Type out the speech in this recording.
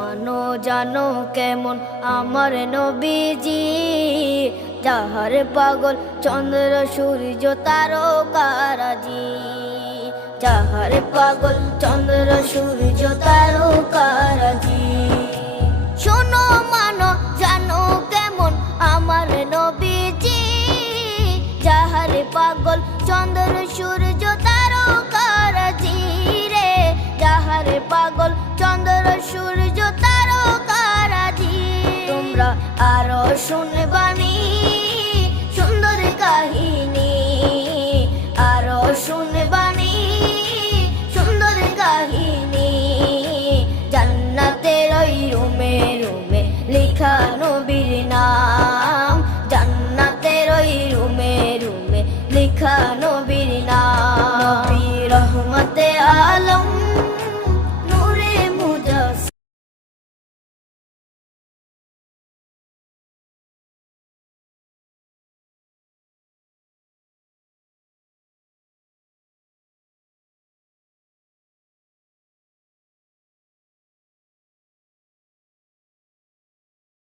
মানো জানো কেমন আমার নবীজি, যাহার পাগল চন্দ্র সূর্য তারকারাজি, যাহার পাগল চন্দ্র সূর্য তারকারাজি। শোনো মানো জানো কেমন আমার নবীজি, যাহার পাগল চন্দ্র সূর্য তারকারাজি রে, যাহার পাগল চন্দ্র সূর্য তারকারাজি। তোমরা আরো শুনে